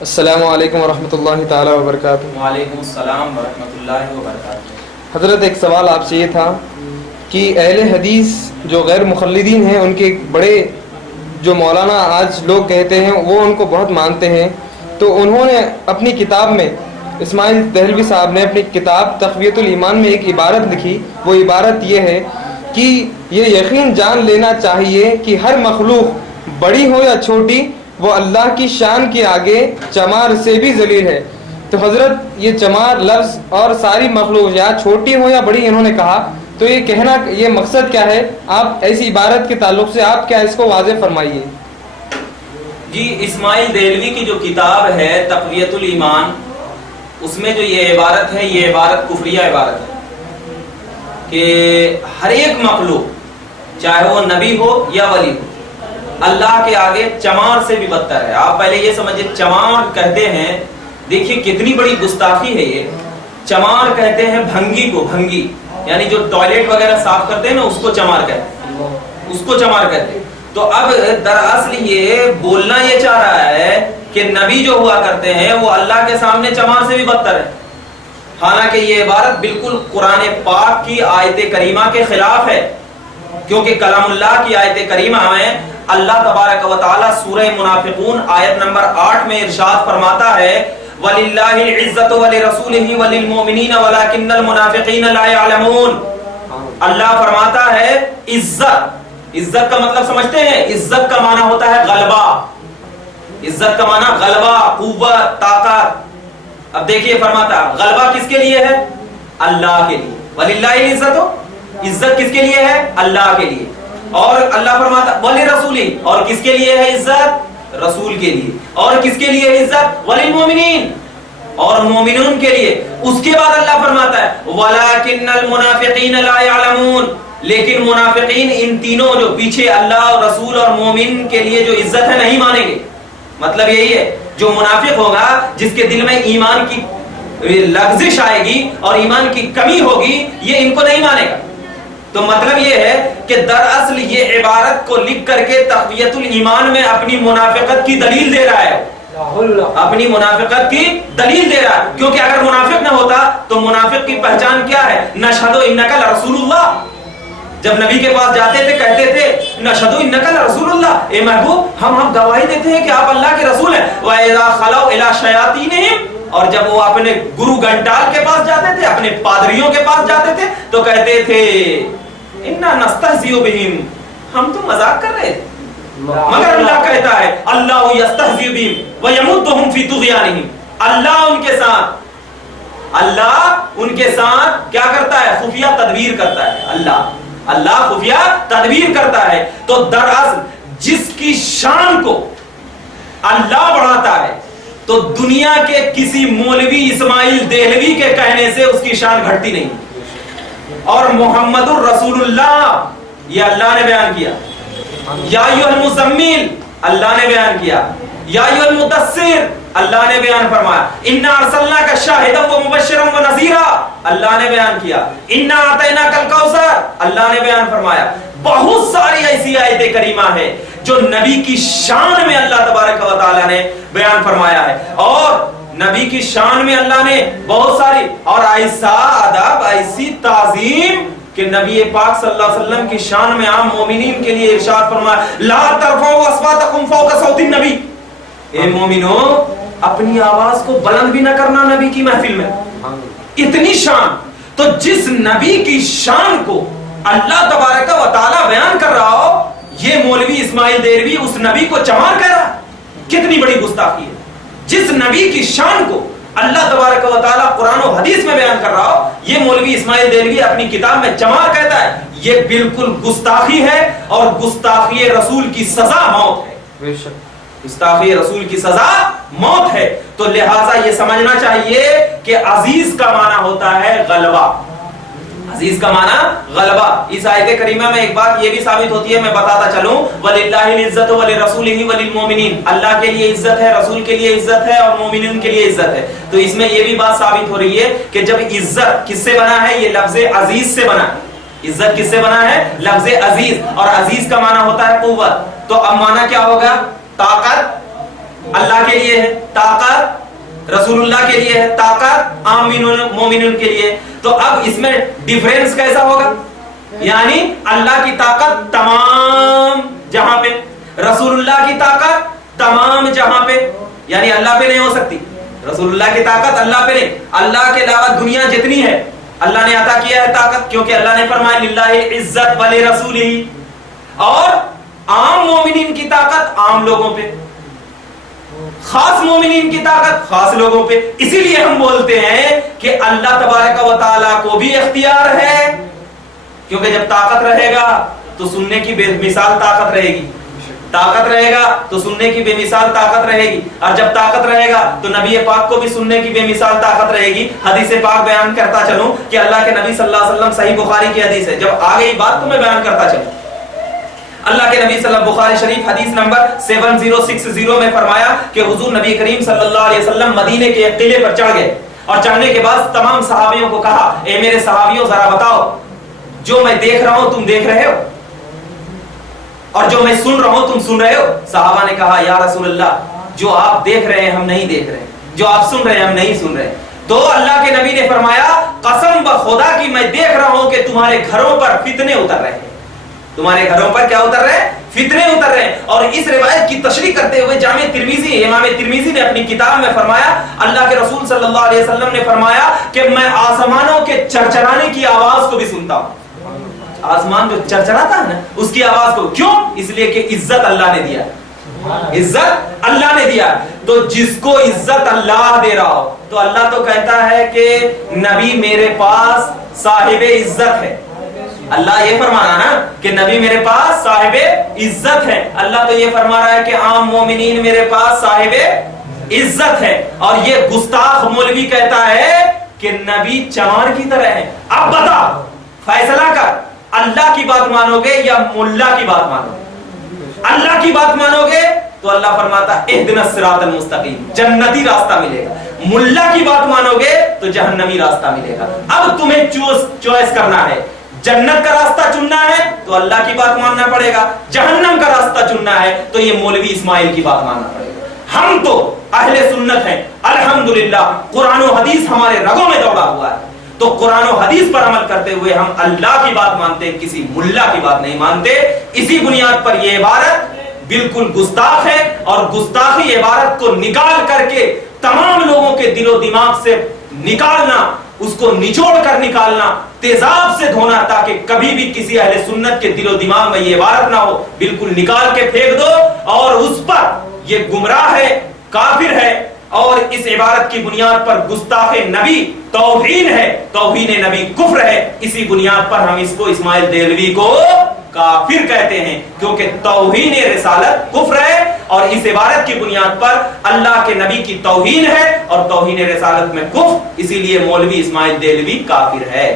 السلام علیکم ورحمۃ اللہ تعالی وبرکاتہ۔ وعلیکم السلام ورحمۃ اللہ وبرکاتہ۔ حضرت ایک سوال آپ سے یہ تھا کہ اہل حدیث جو غیر مخلدین ہیں ان کے بڑے جو مولانا آج لوگ کہتے ہیں وہ ان کو بہت مانتے ہیں، تو انہوں نے اپنی کتاب میں اسماعیل دہلوی صاحب نے اپنی کتاب تقویۃ الایمان میں ایک عبارت لکھی۔ وہ عبارت یہ ہے کہ یہ یقین جان لینا چاہیے کہ ہر مخلوق بڑی ہو یا چھوٹی وہ اللہ کی شان کے آگے چمار سے بھی ذلیل ہے۔ تو حضرت یہ چمار لفظ اور ساری مخلوق یا چھوٹی ہو یا بڑی انہوں نے کہا، تو یہ کہنا یہ مقصد کیا ہے؟ آپ ایسی عبارت کے تعلق سے آپ کیا اس کو واضح فرمائیے۔ جی، اسماعیل دہلوی کی جو کتاب ہے تقویۃ الایمان، اس میں جو یہ عبارت ہے، یہ عبارت کفریہ عبارت ہے کہ ہر ایک مخلوق چاہے وہ نبی ہو یا ولی ہو اللہ کے آگے چمار سے بھی بدتر ہے۔ آپ پہلے یہ سمجھے چمار کہتے ہیں، دیکھیے کتنی بڑی گستاخی ہے یہ۔ چمار کہتے ہیں بھنگی کو، بھنگی یعنی جو ٹوائلٹ وغیرہ صاف کرتے ہیں نا، اس کو چمار کہتے ہیں، اس کو چمار کہتے ہیں۔ تو اب دراصل یہ بولنا یہ چاہ رہا ہے کہ نبی جو ہوا کرتے ہیں وہ اللہ کے سامنے چمار سے بھی بدتر ہے، حالانکہ یہ عبارت بالکل قرآن پاک کی آیت کریمہ کے خلاف ہے، کیونکہ کلام اللہ کی آیت کریمہ میں اللہ تبارک و تعالی سورہ منافقون آیت نمبر 8 میں ارشاد فرماتا ہے وَلِلَّهِ الْعِزَّةُ وَلِرَسُولِهِ وَلِلْمُؤْمِنِينَ وَلَكِنَّ الْمُنَافِقِينَ لَا يَعْلَمُونَ۔ اللہ فرماتا ہے عزت، عزت کا مطلب سمجھتے ہیں؟ عزت کا معنی ہوتا ہے غلبہ، عزت کا معنی غلبہ، قوت، طاقت۔ اب دیکھیے فرماتا غلبہ کس کے لیے ہے؟ اللہ کے لیے۔ وَلِلَّهِ الْعِزَّةُ، عزت کس کے لیے ہے؟ اللہ کے لیے۔ اور اللہ فرماتا وَلِرَسُولِهِ، اور کس کے لیے ہے عزت؟ رسول کے لیے۔ اور کس کے لیے عزت؟ وَلِلْمُؤْمِنِينَ، اور مومنون کے لیے۔ اس کے بعد اللہ فرماتا ہے وَلَكِنَّ الْمُنَافِقِينَ لَا يَعْلَمُونَ، لیکن منافقین ان تینوں جو پیچھے اللہ اور رسول اور مومن کے لیے جو عزت ہے نہیں مانیں گے۔ مطلب یہی ہے جو منافق ہوگا، جس کے دل میں ایمان کی لغزش آئے گی اور ایمان کی کمی ہوگی، یہ ان کو نہیں مانے گا۔ تو مطلب یہ ہے کہ دراصل یہ عبارت کو لکھ کر کے تقویۃ الایمان میں اپنی منافقت کی دلیل دے رہا ہے، اپنی منافقت کی دلیل دے رہا ہے، کیونکہ اگر منافق نہ ہوتا تو منافق کی پہچان کیا ہے؟ نشہد انک لرسول اللہ۔ جب نبی کے پاس جاتے تھے کہتے تھے نشہد انک لرسول اللہ، اے محبوب ہم گواہی دیتے ہیں کہ آپ اللہ کے رسول ہیں۔ وَإِذَا خَلَوْا إِلَىٰ شَيَاطِينِهِمْ، اور جب وہ اپنے گرو گھنٹال کے پاس جاتے تھے، اپنے پادریوں کے پاس جاتے تھے تو کہتے تھے اِنَّا نَسْتَهْزِئُ بِهِمْ، ہم تو مذاق کر رہے تھے۔ مگر اللہ کہتا ہے اللہ یستہزئ بہم ویمدہم فی طغیانہم، اللہ ان کے ساتھ، اللہ ان کے ساتھ کیا کرتا ہے؟ خفیہ تدبیر کرتا ہے۔ اللہ خفیہ تدبیر کرتا ہے۔ تو دراصل جس کی شان کو اللہ بڑھاتا ہے تو دنیا کے کسی مولوی اسماعیل دہلوی کے کہنے سے اس کی شان گھٹتی نہیں۔ اور محمد الرسول اللہ یہ اللہ نے بیان کیا، یا ایھا المزمل اللہ نے بیان کیا، یا ایھا المدثر اللہ نے بیان فرمایا، انا ارسلناک شاہدا ومبشرا ونذیرا اللہ نے بیان کیا، انا اعطیناک الکوثر اللہ نے بیان فرمایا۔ بہت ساری ایسی آیتیں کریمہ ہے جو نبی کی شان میں اللہ تبارک و تعالی نے بیان فرمایا ہے، اور نبی کی شان میں اللہ نے بہت ساری اور ایسا ادب، ایسی تعظیم کہ نبی پاک صلی اللہ علیہ وسلم کی شان میں عام مومنین کے لیے ارشاد فرمایا لا ترفعوا اصواتکم فوق صوت النبی، اے مومنو اپنی آواز کو بلند بھی نہ کرنا نبی کی محفل میں، اتنی شان۔ تو جس نبی کی شان کو اللہ تبارک و تعالی بیان کر رہا ہو، یہ مولوی اسماعیل دہلوی اس نبی کو چمار کہہ رہا، کتنی بڑی گستاخی ہے۔ جس نبی کی شان کو اللہ تبارک و تعالی قرآن و حدیث میں بیان کر رہا ہو، یہ مولوی اسماعیل دہلوی اپنی کتاب میں چمار کہتا ہے، یہ بالکل گستاخی ہے، اور گستاخی رسول کی سزا موت ہے۔ گستاخی رسول کی سزا موت ہے۔ تو لہٰذا یہ سمجھنا چاہیے کہ عزیز کا معنی ہوتا ہے غلبہ، عزیز کا معنی غلبہ۔ اس آیت کریمہ میں ایک بات یہ بھی ثابت ہوتی ہے، میں بتاتا چلوں، وَلِلَّهِ الْعِزَّةُ وَلِرَسُولِهِ وَلِلْمُؤْمِنِينَ، اللہ کے لیے عزت ہے، رسول کے لیے عزت ہے، اور مومنین کے لیے عزت ہے۔ تو اس میں یہ بھی بات ثابت ہو رہی ہے کہ جب عزت کس سے بنا ہے؟ یہ لفظ عزیز سے بنا ہے۔ عزت کس سے بنا ہے؟ لفظ عزیز، اور عزیز کا معنی ہوتا ہے قوت۔ تو اب معنی کیا ہوگا؟ طاقت، اللہ کے لیے ہے طاقت, رسول اللہ کے لیے ہے طاقت, عام مومنین کے لیے. تو اب اس میں ڈیفرنس کیسا ہوگا؟ یعنی اللہ کی طاقت تمام جہاں پہ, رسول اللہ کی طاقت تمام جہاں پہ, یعنی اللہ پہ نہیں ہو سکتی. رسول اللہ کی طاقت اللہ پہ نہیں, اللہ کے علاوہ دنیا جتنی ہے اللہ نے عطا کیا ہے طاقت, کیونکہ اللہ نے فرمایا للہ عزت ولرسولہ. اور عام مومنین کی طاقت عام لوگوں پہ, خاص مومنین کی طاقت خاص لوگوں پہ. اسی لیے ہم بولتے ہیں کہ اللہ تبارک و تعالیٰ کو بھی اختیار ہے, کیونکہ جب طاقت رہے گا تو سننے کی بے مثال طاقت رہے گی, طاقت رہے گا تو سننے کی بے مثال طاقت رہے گی, اور جب طاقت رہے گا تو نبی پاک کو بھی سننے کی بے مثال طاقت رہے گی. حدیث پاک بیان کرتا چلوں کہ اللہ کے نبی صلی اللہ علیہ وسلم, صحیح بخاری کی حدیث ہے, جب آ گئی بات تو میں بیان کرتا چلوں. اللہ کے نبی صلی اللہ بخاری شریف حدیث نمبر 7060 میں فرمایا کہ حضور نبی کریم صلی اللہ علیہ وسلم مدینے کے ایک قلعے پر چڑھ گئے, اور چڑھنے کے بعد تمام صحابیوں کو کہا, اے میرے صحابیوں ذرا بتاؤ جو میں دیکھ رہا ہوں تم دیکھ رہے ہو, اور جو میں سن رہا ہوں تم سن رہے ہو؟ صحابہ نے کہا یا رسول اللہ جو آپ دیکھ رہے ہیں ہم نہیں دیکھ رہے, جو آپ سن رہے ہیں ہم نہیں سن رہے. تو اللہ کے نبی نے فرمایا قسم بخدا کی میں دیکھ رہا ہوں کہ تمہارے گھروں پر فتنے اتر رہے ہیں, تمہارے گھروں پر کیا اتر رہے ہیں؟ فتنے اتر رہے ہیں. اور اس روایت کی تشریح کرتے ہوئے جامع ترمذی, امام ترمذی نے اپنی کتاب میں فرمایا, اللہ کے رسول صلی اللہ علیہ وسلم نے فرمایا کہ میں آسمانوں کے چرچرانے کی آواز کو بھی سنتا ہوں. آسمان جو چرچراتا ہے نا اس کی آواز کو, کیوں؟ اس لیے کہ عزت اللہ نے دیا, عزت اللہ نے دیا. تو جس کو عزت اللہ دے رہا ہو, تو اللہ تو کہتا ہے کہ نبی میرے پاس صاحب عزت ہے. اللہ یہ فرما رہا نا کہ نبی میرے پاس صاحب عزت ہے. اللہ تو یہ فرما رہا ہے کہ عام مومنین میرے پاس صاحب عزت ہے. اور یہ گستاخ مولوی کہتا ہے کہ نبی چمار کی طرح ہے. اب بتا, فیصلہ کر, اللہ کی بات مانو گے یا ملا کی بات مانو گے؟ اللہ کی بات مانو گے تو اللہ فرماتا اہدنا الصراط المستقیم, جنتی راستہ ملے گا. ملا کی بات مانو گے تو جہنمی راستہ ملے گا. اب تمہیں چوائس کرنا ہے, جنت کا راستہ چننا ہے تو اللہ کی بات ماننا پڑے گا, جہنم کا راستہ چننا ہے تو یہ مولوی اسماعیل کی بات ماننا پڑے گا. ہم تو اہل سنت ہیں الحمدللہ, قرآن و حدیث ہمارے رگوں میں دوڑا ہوا ہے. تو قرآن و حدیث پر عمل کرتے ہوئے ہم اللہ کی بات مانتے, کسی ملا کی بات نہیں مانتے. اسی بنیاد پر یہ عبارت بالکل گستاخ ہے, اور گستاخی عبارت کو نکال کر کے تمام لوگوں کے دل و دماغ سے نکالنا, اس کو نچوڑ کر نکالنا, تیزاب سے دھونا, تاکہ کبھی بھی کسی اہل سنت کے دل و دماغ میں یہ عبارت نہ ہو. بالکل نکال کے پھینک دو, اور اس پر یہ گمراہ ہے, کافر ہے, اور اس عبارت کی بنیاد پر گستاخ نبی توہین ہے, توہین نبی کفر ہے. اسی بنیاد پر ہم اس کو اسماعیل دہلوی کو کافر کہتے ہیں, کیونکہ توہین رسالت کفر ہے, اور اس عبارت کی بنیاد پر اللہ کے نبی کی توہین ہے اور توہین رسالت میں کفر. اسی لیے مولوی اسماعیل دہلوی کافر ہے.